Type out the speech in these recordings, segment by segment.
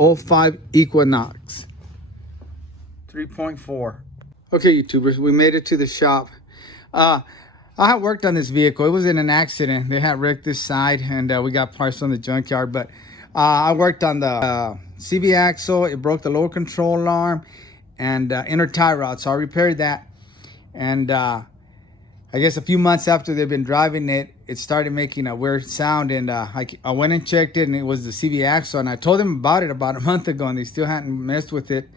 05 Equinox 3.4. Okay, YouTubers, we made it to the shop. I had worked on this vehicle. It was in an accident. They had wrecked this side, and we got parts from the junkyard. But I worked on the CV axle. It broke the lower control arm and inner tie rod, so I repaired that. And I guess a few months after they've been driving it, it started making a weird sound, and I went and checked it, and it was the CV axle. And I told them about it about a month ago, and they still hadn't messed with it.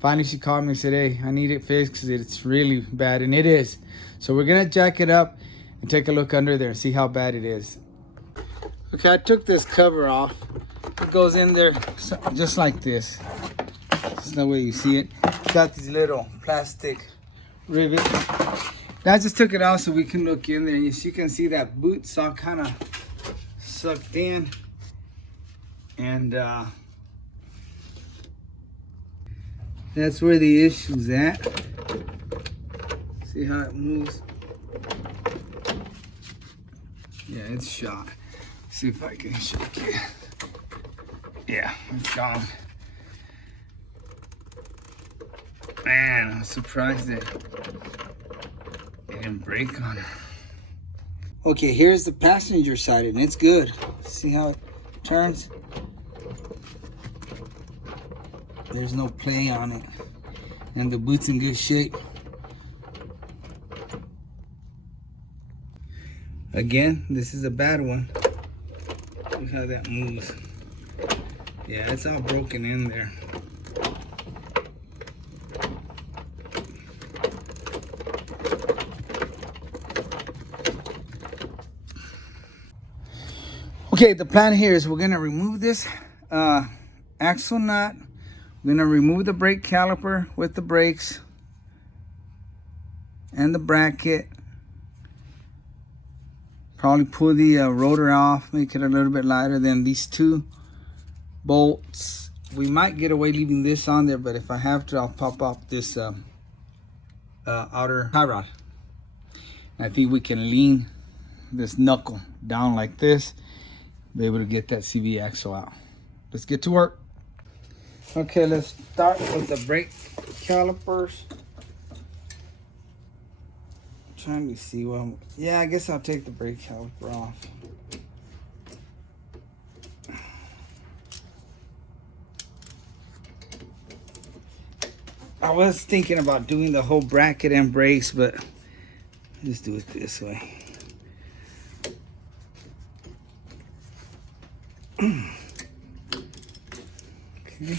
Finally, she called me and said, hey, I need it fixed because it's really bad, and it is. So we're gonna jack it up and take a look under there and see how bad it is. Okay, I took this cover off. It goes in there just like this. This is the way you see it. It's got these little plastic rivets. Now I just took it out so we can look in there. And as you can see, that boot's all kind of sucked in. And that's where the issue's at. See how it moves? Yeah, it's shot. See if I can shake it. Yeah, it's gone. Man, I'm surprised that it didn't break on it. Okay, here's the passenger side, and it's good. See how it turns? There's no play on it. And the boot's in good shape. Again, this is a bad one. Look how that moves. Yeah, it's all broken in there. Okay, the plan here is we're gonna remove this axle nut. We're gonna remove the brake caliper with the brakes and the bracket. Probably pull the rotor off, make it a little bit lighter than these two bolts. We might get away leaving this on there, but if I have to, I'll pop off this outer tie rod. And I think we can lean this knuckle down like this, be able to get that CV axle out. Let's get to work. Okay, let's start with the brake calipers. Trying to see what yeah, I guess I'll take the brake caliper off. I was thinking about doing the whole bracket and brakes, but just do it this way. Okay.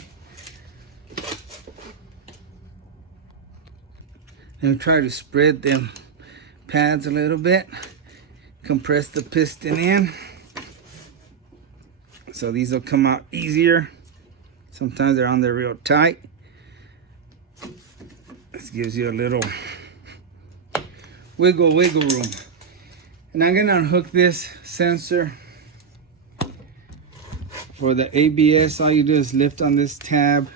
And try to spread them pads a little bit, compress the piston in so these will come out easier. Sometimes they're on there real tight. This gives you a little wiggle room. And I'm gonna unhook this sensor for the ABS. All you do is lift on this tab.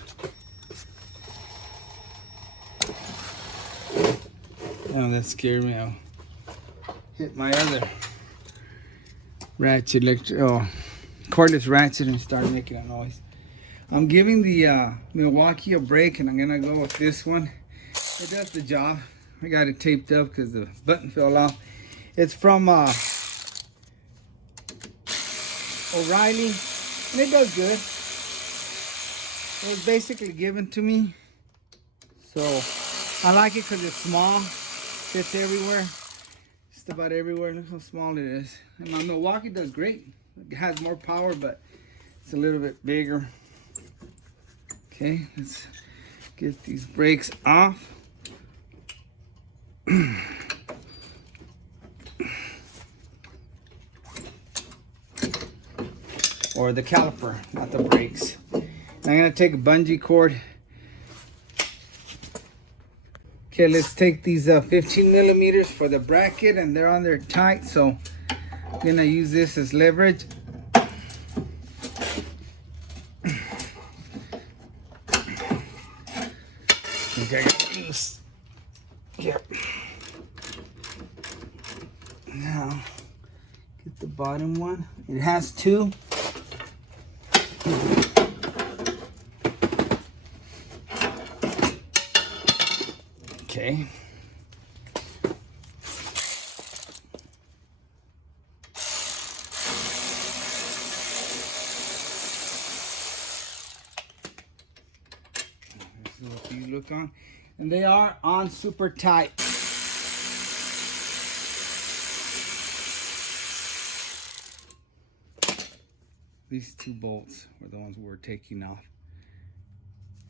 Oh, that scared me. I'll hit my other ratchet, cordless ratchet, and start making a noise. I'm giving the Milwaukee a break, and I'm gonna go with this one. It does the job. I got it taped up because the button fell off. It's from O'Reilly, and it does good. It was basically given to me, so I like it because it's small. Fits everywhere, just about everywhere. Look how small it is. And my Milwaukee does great. It has more power, but it's a little bit bigger. Okay, let's get these brakes off. Or the caliper, not the brakes. And I'm gonna take a bungee cord. Okay, let's take these 15 millimeters for the bracket, and they're on there tight, so I'm gonna use this as leverage. Okay, I got loose. Yep. Now, get the bottom one. It has two. Okay. This is what these look on. And they are on super tight. These two bolts were the ones we were taking off.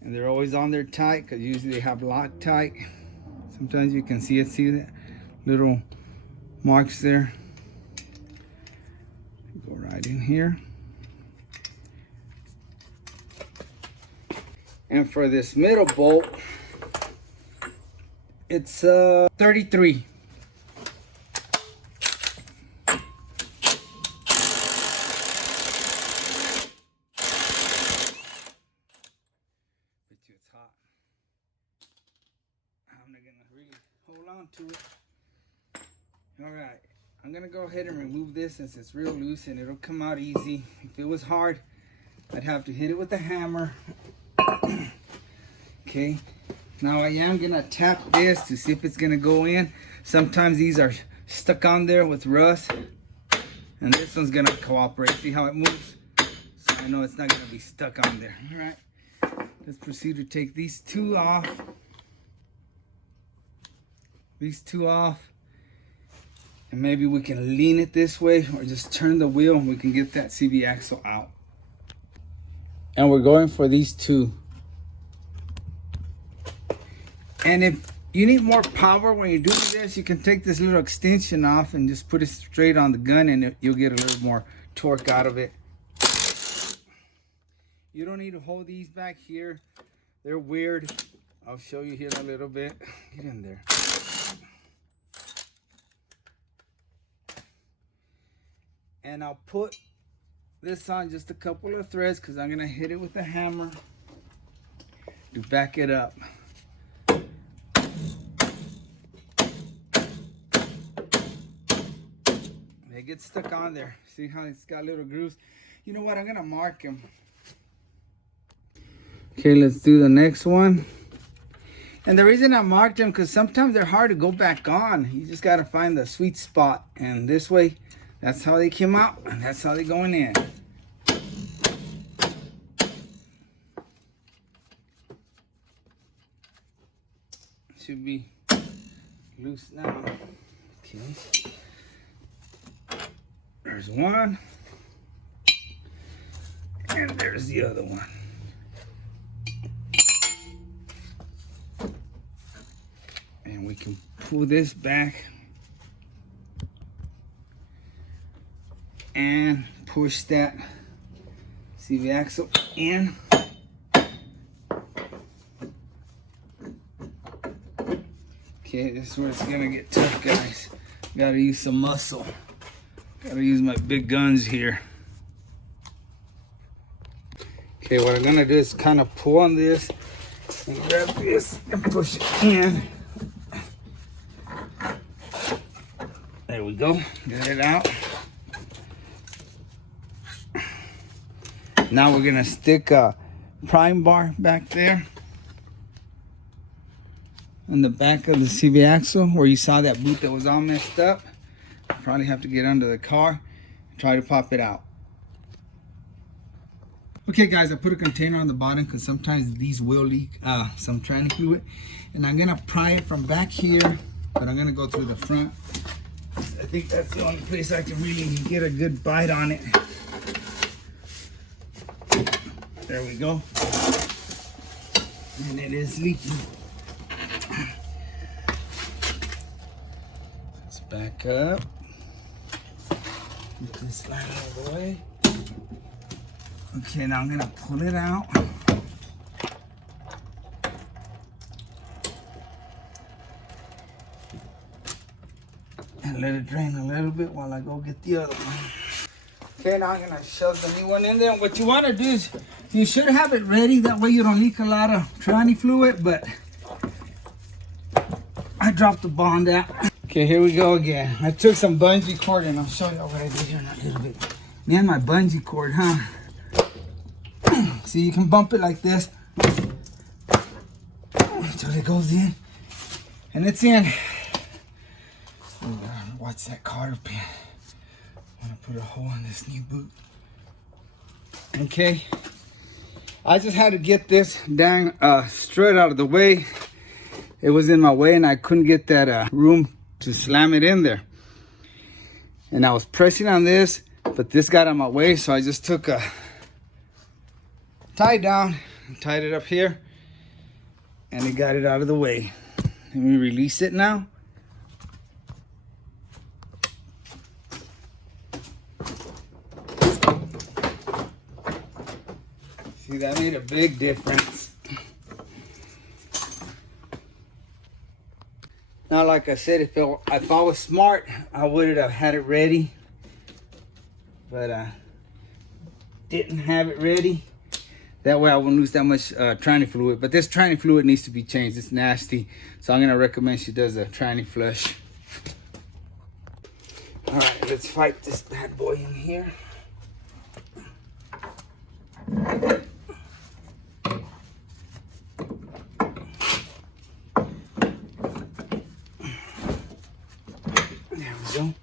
And they're always on there tight because usually they have Loctite. Sometimes you can see it, see that little marks there. Go right in here. And for this middle bolt, it's 33. It's hot. I'm not gonna really hold on to it. All right, I'm gonna go ahead and remove this since it's real loose and it'll come out easy. If it was hard, I'd have to hit it with a hammer. Okay, now I am gonna tap this to see if it's gonna go in. Sometimes these are stuck on there with rust, and this one's gonna cooperate. See how it moves? So I know it's not gonna be stuck on there. All right. Let's proceed to take these two off. These two off. And maybe we can lean it this way or just turn the wheel and we can get that CV axle out. And we're going for these two. And if you need more power when you're doing this, you can take this little extension off and just put it straight on the gun and you'll get a little more torque out of it. You don't need to hold these back here. They're weird. I'll show you here in a little bit. Get in there. And I'll put this on just a couple of threads because I'm going to hit it with a hammer to back it up. They get stuck on there. See how it's got little grooves? You know what? I'm going to mark them. Okay, let's do the next one. And the reason I marked them because sometimes they're hard to go back on. You just got to find the sweet spot. And this way, that's how they came out. And that's how they're going in. Should be loose now. Okay. There's one. And there's the other one. And we can pull this back and push that CV axle in. Okay, this is where it's gonna get tough, guys. Gotta use some muscle. Gotta use my big guns here. Okay, what I'm gonna do is kind of pull on this and grab this and push it in. There we go, get it out. Now we're gonna stick a prime bar back there on the back of the CV axle where you saw that boot that was all messed up. Probably have to get under the car and try to pop it out. Okay guys, I put a container on the bottom because sometimes these will leak some tranny fluid. And I'm gonna pry it from back here, but I'm gonna go through the front. I think that's the only place I can really get a good bite on it. There we go. And it is leaking. Let's back up. Get this line out of the way. Okay, now I'm gonna pull it out. And let it drain a little bit while I go get the other one. Okay, now I'm gonna shove the new one in there. What you wanna do is, you should have it ready, that way you don't leak a lot of tranny fluid, but I dropped the bond out. Okay, here we go again. I took some bungee cord and I'll show you what I did here in a little bit. Man, my bungee cord, huh? See, you can bump it like this until it goes in. And it's in. Watch that cotter pin. I'm gonna put a hole in this new boot. Okay. I just had to get this dang strut out of the way. It was in my way and I couldn't get that room to slam it in there. And I was pressing on this, but this got on my way, so I just took a tie down and tied it up here, and it got it out of the way. Let me release it now. See, that made a big difference. Now, like I said, if I was smart, I would have had it ready, but I didn't have it ready. That way I won't lose that much tranny fluid. But this tranny fluid needs to be changed. It's nasty. So I'm going to recommend she does a tranny flush. All right, let's fight this bad boy in here. There we go.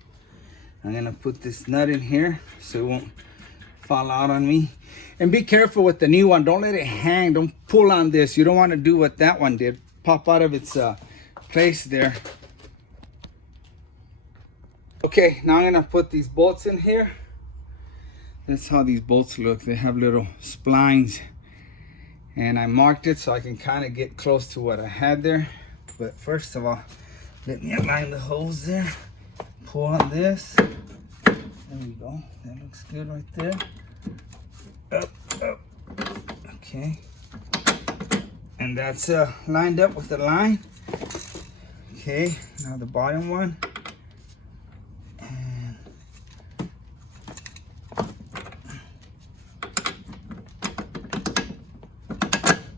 I'm going to put this nut in here so it won't fall out on me. And be careful with the new one. Don't let it hang. Don't pull on this. You don't want to do what that one did. Pop out of its place there. Okay, now I'm going to put these bolts in here. That's how these bolts look. They have little splines. And I marked it so I can kind of get close to what I had there. But first of all, let me align the holes there. Pull on this. There we go. That looks good right there. Up. Okay. And that's lined up with the line. Okay, now the bottom one. And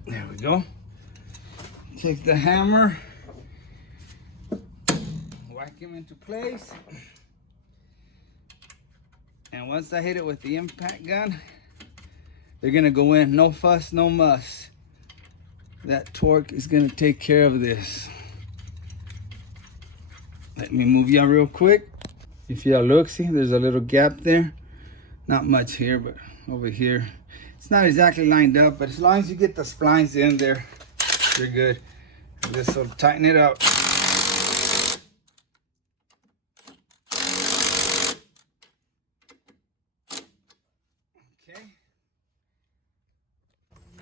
there we go. Take the hammer, whack him into place. And once I hit it with the impact gun, they're gonna go in, no fuss, no muss. That torque is gonna take care of this. Let me move y'all real quick. If y'all look, see, there's a little gap there. Not much here, but over here. It's not exactly lined up, but as long as you get the splines in there, you're good. This will tighten it up.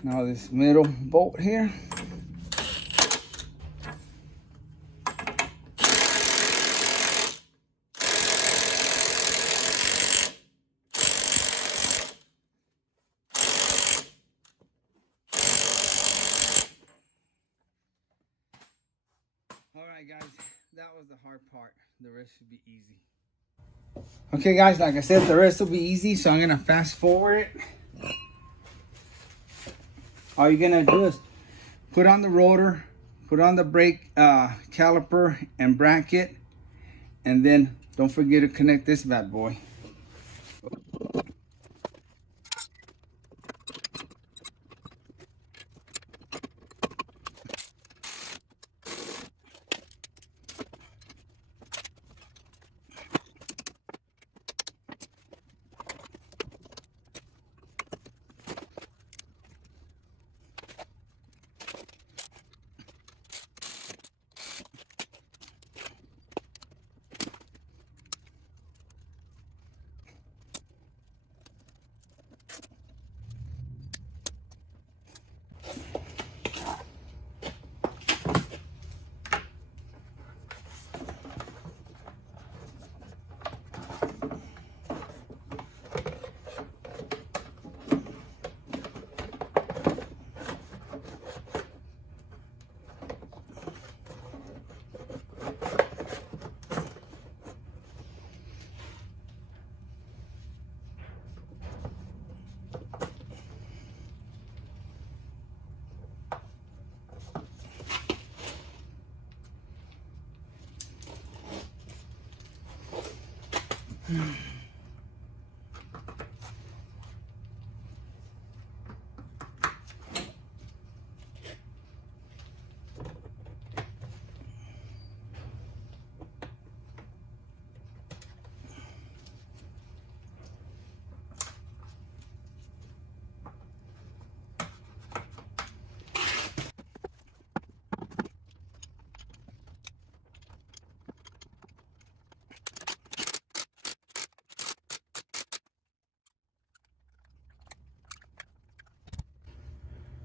Now this middle bolt here. All right, guys, that was the hard part. The rest should be easy. Okay, guys, like I said, the rest will be easy, so I'm gonna fast forward it. All you're gonna do is put on the rotor, put on the brake caliper and bracket, and then don't forget to connect this bad boy.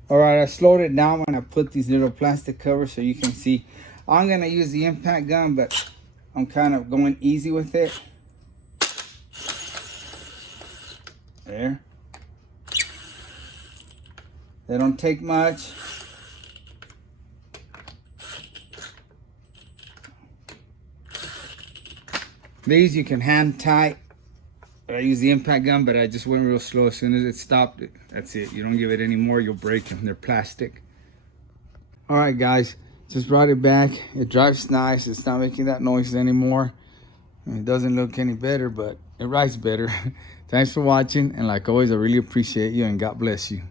All right, I slowed it down when I put these little plastic covers so you can see. I'm gonna use the impact gun, but I'm kind of going easy with it. There. They don't take much. These you can hand tie. I use the impact gun, but I just went real slow. As soon as it stopped, that's it. You don't give it any more, you'll break them. They're plastic. All right, guys, just brought it back. It drives nice. It's not making that noise anymore. It doesn't look any better, but it rides better. Thanks for watching, and like always, I really appreciate you, and God bless you.